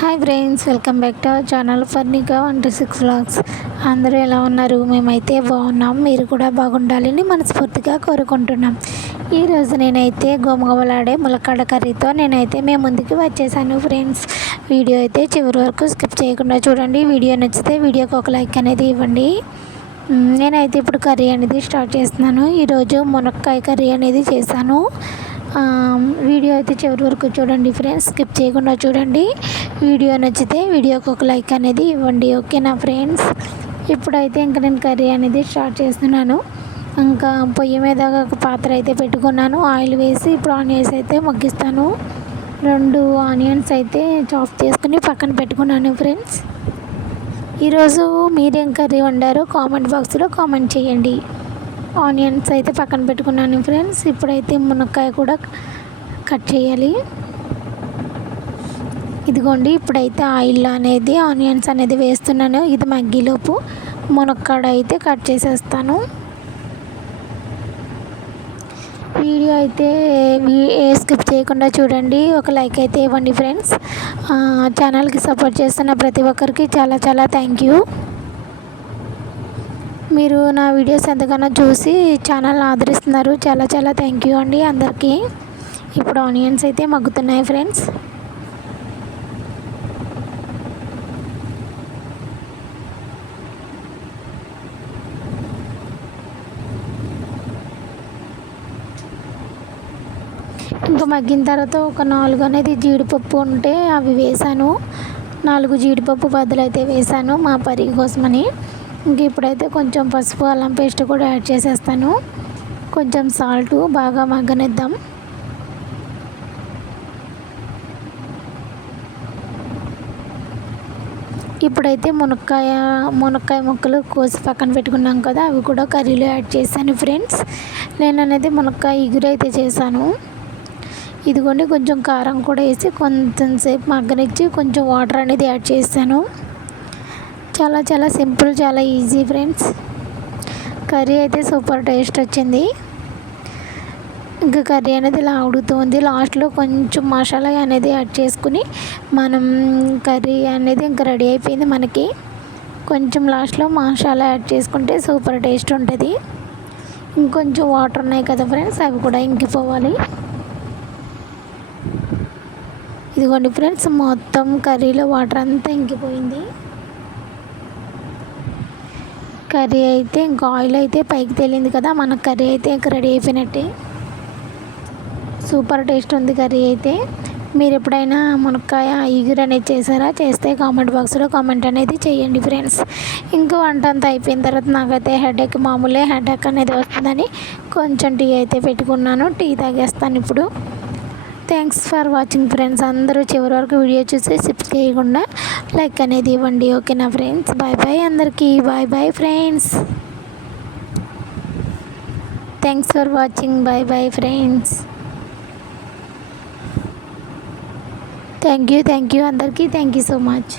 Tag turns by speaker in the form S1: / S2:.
S1: Hi friends welcome back to our channel ఫర్నికా one two six vlogs అందరూ ఎలా ఉన్నారు? మేమైతే బాగున్నాం. మీరు కూడా బాగుండాలని మనస్ఫూర్తిగా కోరుకుంటున్నాం. ఈరోజు నేనైతే గోమగమలాడే ములక్కాడ కర్రీతో నేనైతే మేము ముందుకు వచ్చేసాను ఫ్రెండ్స్ వీడియో అయితే చివరి వరకు స్కిప్ చేయకుండా చూడండి. వీడియో నచ్చితే వీడియోకి ఒక లైక్ అనేది ఇవ్వండి. నేనైతే ఇప్పుడు కర్రీ అనేది స్టార్ట్ చేస్తున్నాను. ఈరోజు మునక్కాయ కర్రీ అనేది చేశాను. వీడియో అయితే చివరి వరకు చూడండి ఫ్రెండ్స్. స్కిప్ చేయకుండా చూడండి. వీడియో నచ్చితే వీడియోకి ఒక లైక్ అనేది ఇవ్వండి. ఓకేనా ఫ్రెండ్స్? ఇప్పుడైతే ఇంకా నేను కర్రీ అనేది స్టార్ట్ చేస్తున్నాను. ఇంకా పొయ్యి మీద ఒక పాత్ర అయితే పెట్టుకున్నాను. ఆయిల్ వేసి ఇప్పుడు ఆనియన్స్ అయితే మగ్గిస్తాను. రెండు ఆనియన్స్ అయితే చాప్ చేసుకుని పక్కన పెట్టుకున్నాను ఫ్రెండ్స్. ఈరోజు మీరేం కర్రీ వండారో కామెంట్ బాక్స్లో కామెంట్ చేయండి. ఆనియన్స్ అయితే పక్కన పెట్టుకున్నాను ఫ్రెండ్స్. ఇప్పుడైతే మునక్కాయ కూడా కట్ చేయాలి. ఇదిగోండి ఇప్పుడైతే ఆయిల్ అనేది ఆనియన్స్ అనేది వేస్తున్నాను. ఇది మగ్గిలోపు మునక్కాడ అయితే కట్ చేసేస్తాను. వీడియో అయితే స్కిప్ చేయకుండా చూడండి. ఒక లైక్ అయితే ఇవ్వండి ఫ్రెండ్స్. ఛానల్కి సపోర్ట్ చేస్తున్న ప్రతి ఒక్కరికి చాలా చాలా థ్యాంక్ యూ. మీరు నా వీడియోస్ ఎంతగానో చూసి ఛానల్ ఆదరిస్తున్నారు. చాలా చాలా థ్యాంక్ యూ అండి అందరికీ. ఇప్పుడు ఆనియన్స్ అయితే మగ్గుతున్నాయి ఫ్రెండ్స్. ఇంకా మగ్గిన తర్వాత ఒక నాలుగు అనేది జీడిపప్పు ఉంటే అవి వేసాను నాలుగు జీడిపప్పు బదులు అయితే వేసాను మా పరి కోసమని. ఇంక ఇప్పుడైతే కొంచెం పసుపు అల్లం పేస్ట్ కూడా యాడ్ చేసేస్తాను. కొంచెం సాల్ట్ బాగా మగ్గనిద్దాం. ఇప్పుడైతే మునక్కాయ మునక్కాయ ముక్కలు కోసి పక్కన పెట్టుకున్నాం కదా అవి కూడా కర్రీలో యాడ్ చేశాను ఫ్రెండ్స్. నేను అనేది మునక్కాయ ఇగురు అయితే చేశాను. ఇదిగోండి కొంచెం కారం కూడా వేసి కొంచెంసేపు మగ్గనిచ్చి కొంచెం వాటర్ అనేది యాడ్ చేశాను. చాలా చాలా సింపుల్ చాలా ఈజీ ఫ్రెండ్స్. కర్రీ అయితే సూపర్ టేస్ట్ వచ్చింది. ఇంకా కర్రీ అనేది ఇలా ఉడుతుంది లాస్ట్లో కొంచెం మసాలా అనేది యాడ్ చేసుకుని మనం కర్రీ అనేది ఇంకా రెడీ అయిపోయింది మనకి. కొంచెం లాస్ట్లో మసాలా యాడ్ చేసుకుంటే సూపర్ టేస్ట్ ఉంటుంది. ఇంకొంచెం వాటర్ ఉన్నాయి కదా ఫ్రెండ్స్ అవి కూడా ఇంకిపోవాలి. ఇదిగోండి ఫ్రెండ్స్ మొత్తం కర్రీలో వాటర్ అంతా ఇంకిపోయింది. కర్రీ అయితే ఇంకా ఆయిల్ అయితే పైకి తేలింది కదా మన కర్రీ అయితే రెడీ అయిపోయినట్టే. సూపర్ టేస్ట్ ఉంది కర్రీ అయితే. మీరు ఎప్పుడైనా మునక్కాయ ఈగురు అనేది చేశారా? చేస్తే కామెంట్ బాక్స్లో కామెంట్ అనేది చేయండి ఫ్రెండ్స్. ఇంకా వంట అంతా అయిపోయిన తర్వాత నాకైతే హెడేక్ మామూలే హెడేక్ అనేది వస్తుందని కొంచెం టీ అయితే పెట్టుకున్నాను. టీ తాగేస్తాను ఇప్పుడు. థ్యాంక్స్ ఫర్ వాచింగ్ ఫ్రెండ్స్ అందరూ చివరి వరకు వీడియో చూసి సిప్ చేయకుండా లైక్ అనేది ఇవ్వండి. ఓకేనా ఫ్రెండ్స్ బాయ్ బాయ్ అందరికీ. Bye bye friends thanks for watching bye bye friends thank you thank you అందరికీ. Thank you so much